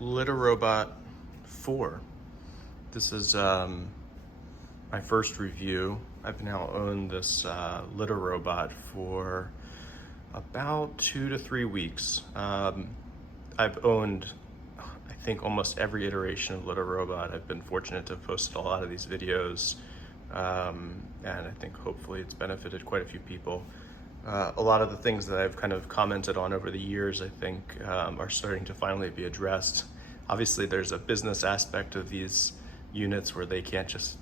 Litter Robot 4. This is my first review. I've now owned this litter robot for about 2 to 3 weeks. I've owned, I think, almost every iteration of litter robot. I've been fortunate to have posted a lot of these videos, and I think hopefully it's benefited quite a few people. A lot of the things that I've kind of commented on over the years, I think, are starting to finally be addressed. Obviously, there's a business aspect of these units where they can't just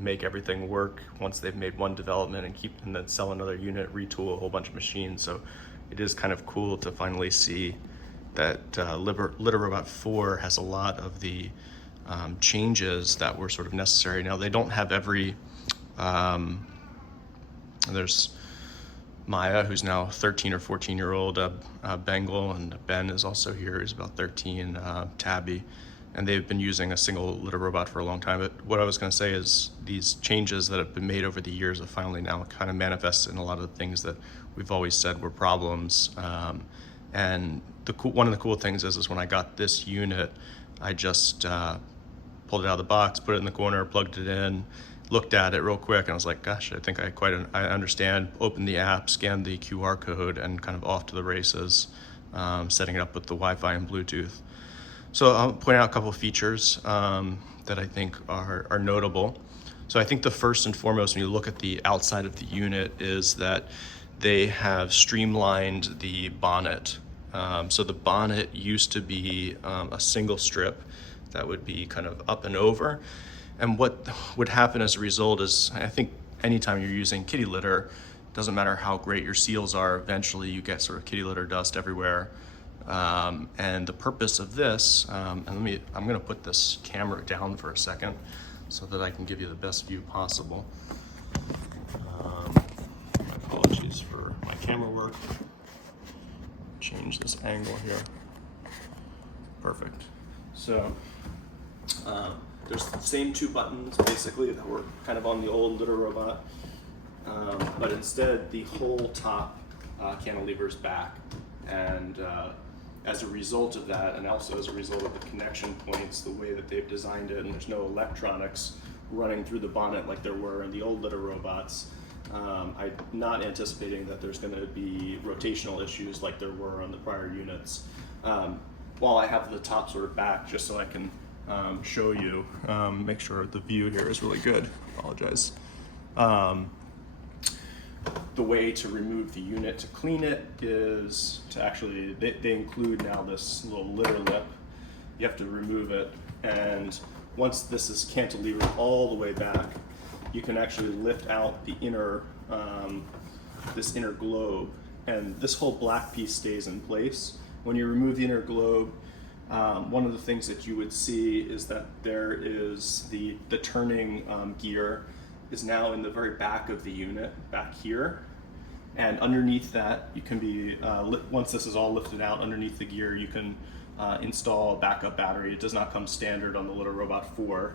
make everything work once they've made one development and then sell another unit, retool a whole bunch of machines. So it is kind of cool to finally see that Litter Robot 4 has a lot of the changes that were sort of necessary. Now, they don't have every, there's Maya, who's now 13 or 14-year-old Bengal, and Ben is also here, who's about 13, Tabby, and they've been using a single litter robot for a long time. But what I was going to say is these changes that have been made over the years have finally now kind of manifested in a lot of the things that we've always said were problems. And one of the cool things is when I got this unit, I just pulled it out of the box, put it in the corner, plugged it in, looked at it real quick, and I was like, gosh, I think I understand. Opened the app, scanned the QR code, and kind of off to the races, setting it up with the Wi-Fi and Bluetooth. So I'll point out a couple of features that I think are notable. So I think the first and foremost, when you look at the outside of the unit, is that they have streamlined the bonnet. So the bonnet used to be a single strip that would be kind of up and over. And what would happen as a result is, I think anytime you're using kitty litter, doesn't matter how great your seals are, eventually you get sort of kitty litter dust everywhere. And the purpose of this, and I'm gonna put this camera down for a second so that I can give you the best view possible. My apologies for my camera work. Change this angle here. Perfect. So, there's the same two buttons basically that were kind of on the old litter robot, but instead the whole top cantilever's back, and as a result of that, and also as a result of the connection points, the way that they've designed it, and there's no electronics running through the bonnet like there were in the old litter robots, I'm not anticipating that there's going to be rotational issues like there were on the prior units. While I have the top sort of back, just so I can show you, make sure the view here is really good. Apologize. The way to remove the unit to clean it is to actually, they include now this little litter lip. You have to remove it, and once this is cantilevered all the way back, you can actually lift out the inner, this inner globe, and this whole black piece stays in place. When you remove the inner globe, one of the things that you would see is that there is the turning gear is now in the very back of the unit, back here. And underneath that, you can be, once this is all lifted out, underneath the gear, you can install a backup battery. It does not come standard on the Litter Robot 4.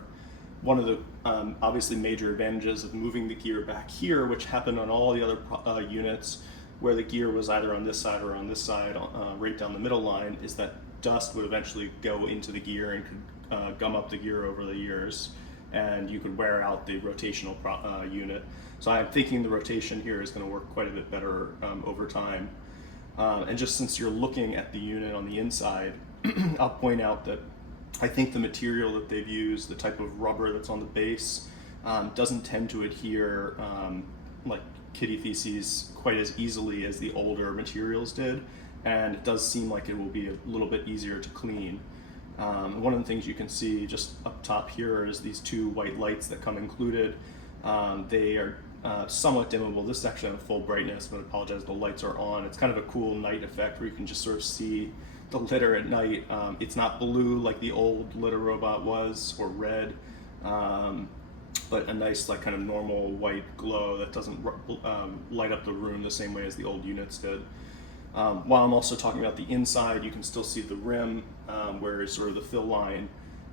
One of the obviously major advantages of moving the gear back here, which happened on all the other units, where the gear was either on this side or on this side, right down the middle line, is that dust would eventually go into the gear and could gum up the gear over the years, and you could wear out the rotational unit. So I'm thinking the rotation here is going to work quite a bit better over time. And just since you're looking at the unit on the inside, I'll point out that I think the material that they've used, the type of rubber that's on the base, doesn't tend to adhere like kitty feces quite as easily as the older materials did, and it does seem like it will be a little bit easier to clean. One of the things you can see just up top here is these two white lights that come included. They are somewhat dimmable. This is actually on full brightness, but I apologize, the lights are on. It's kind of a cool night effect where you can just sort of see the litter at night. It's not blue like the old litter robot was, or red, but a nice, like, kind of normal white glow that doesn't light up the room the same way as the old units did. While I'm also talking about the inside, you can still see the rim, where is sort of the fill line,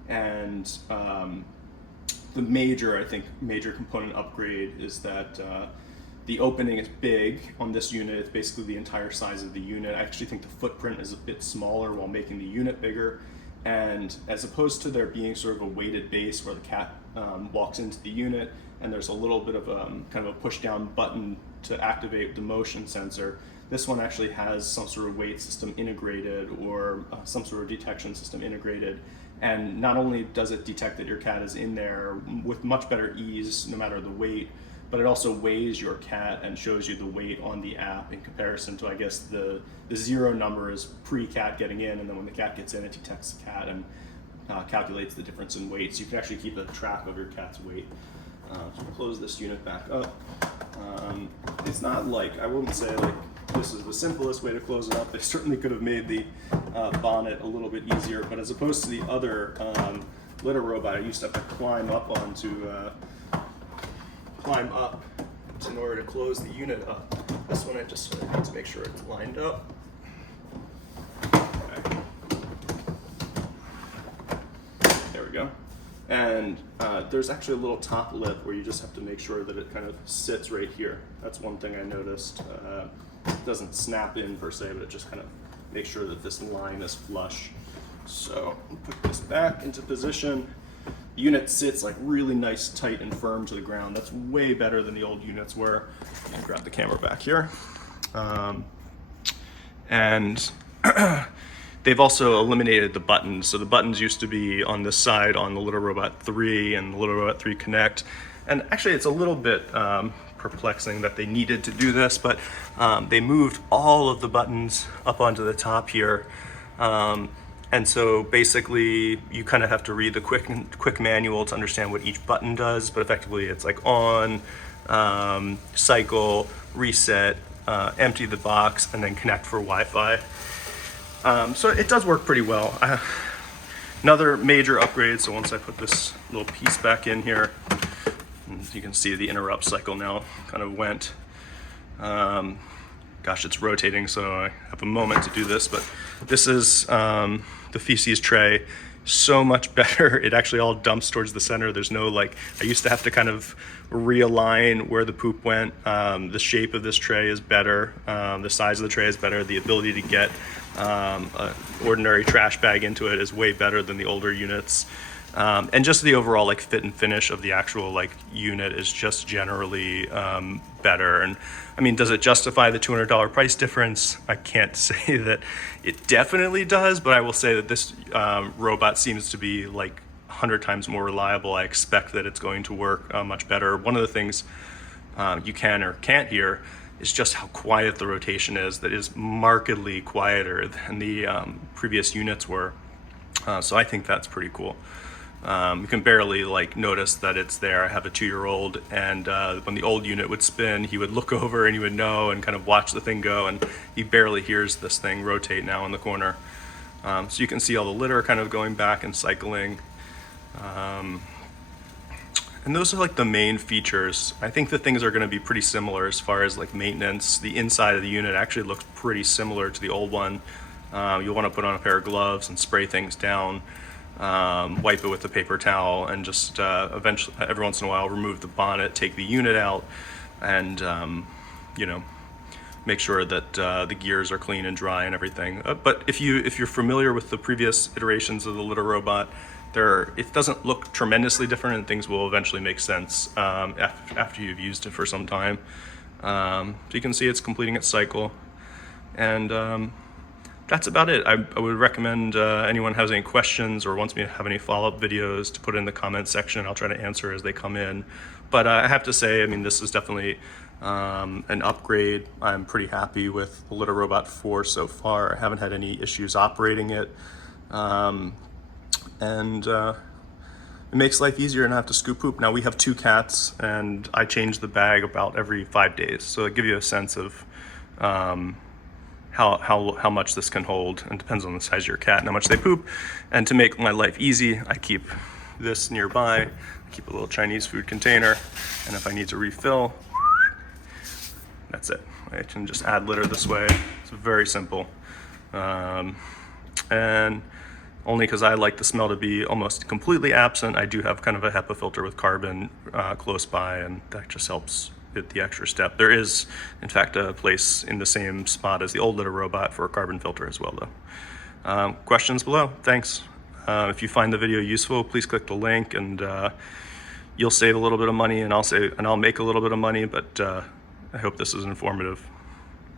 and the major component upgrade is that the opening is big on this unit. It's basically the entire size of the unit. I actually think the footprint is a bit smaller while making the unit bigger. And as opposed to there being sort of a weighted base where the cat walks into the unit and there's a little bit of kind of a push down button to activate the motion sensor, this one actually has some sort of weight system integrated, or some sort of detection system integrated. And not only does it detect that your cat is in there with much better ease no matter the weight, but it also weighs your cat and shows you the weight on the app in comparison to, I guess, the zero number is pre-cat getting in, and then when the cat gets in, it detects the cat and calculates the difference in weight. So you can actually keep a track of your cat's weight. So close this unit back up. It's not like, I wouldn't say like this is the simplest way to close it up. They certainly could have made the bonnet a little bit easier, but as opposed to the other litter robot I used to have to climb up in order to close the unit up. This one I just sort of need to make sure it's lined up. Okay. There we go. And there's actually a little top lip where you just have to make sure that it kind of sits right here. That's one thing I noticed. It doesn't snap in per se, but it just kind of makes sure that this line is flush. So put this back into position. The unit sits like really nice, tight, and firm to the ground. That's way better than the old units were. I'm gonna grab the camera back here. And they've also eliminated the buttons. So the buttons used to be on this side on the Little Robot 3 and the Little Robot 3 Connect. And actually it's a little bit perplexing that they needed to do this, but they moved all of the buttons up onto the top here. And so basically you kind of have to read the quick manual to understand what each button does, but effectively it's like on, cycle, reset, empty the box, and then connect for Wi-Fi. So it does work pretty well. Another major upgrade, so once I put this little piece back in here, you can see the interrupt cycle now kind of went. Gosh, it's rotating, so I have a moment to do this, but this is the feces tray. So much better. It actually all dumps towards the center. There's no like, I used to have to kind of realign where the poop went. The shape of this tray is better. The size of the tray is better. The ability to get an ordinary trash bag into it is way better than the older units. And just the overall like fit and finish of the actual like unit is just generally better. And I mean, does it justify the $200 price difference? I can't say that it definitely does, but I will say that this robot seems to be like 100 times more reliable. I expect that it's going to work much better. One of the things you can or can't hear is just how quiet the rotation is. That is markedly quieter than the previous units were. So I think that's pretty cool. You can barely like notice that it's there. I have a 2-year-old, and when the old unit would spin, he would look over and he would know and kind of watch the thing go, and he barely hears this thing rotate now in the corner. So you can see all the litter kind of going back and cycling. And those are like the main features. I think the things are going to be pretty similar as far as like maintenance. The inside of the unit actually looks pretty similar to the old one. You'll want to put on a pair of gloves and spray things down. Wipe it with a paper towel, and just eventually, every once in a while, remove the bonnet, take the unit out, and you know, make sure that the gears are clean and dry and everything. But if you're familiar with the previous iterations of the litter robot, it doesn't look tremendously different, and things will eventually make sense after you've used it for some time. So you can see it's completing its cycle, and that's about it. I would recommend anyone has any questions or wants me to have any follow-up videos to put in the comment section. I'll try to answer as they come in. But I have to say, I mean, this is definitely an upgrade. I'm pretty happy with the Litter Robot 4 so far. I haven't had any issues operating it. And it makes life easier and not have to scoop poop. Now we have 2 cats, and I change the bag about every 5 days. So it gives you a sense of how much this can hold, and depends on the size of your cat and how much they poop. And to make my life easy, I keep this nearby. I keep a little Chinese food container, and if I need to refill, that's it. I can just add litter this way. It's very simple. And only because I like the smell to be almost completely absent, I do have kind of a HEPA filter with carbon close by, and that just helps hit the extra step. There is, in fact, a place in the same spot as the old litter robot for a carbon filter as well, though. Questions below. Thanks. If you find the video useful, please click the link, and you'll save a little bit of money, and I'll make a little bit of money, but I hope this is informative.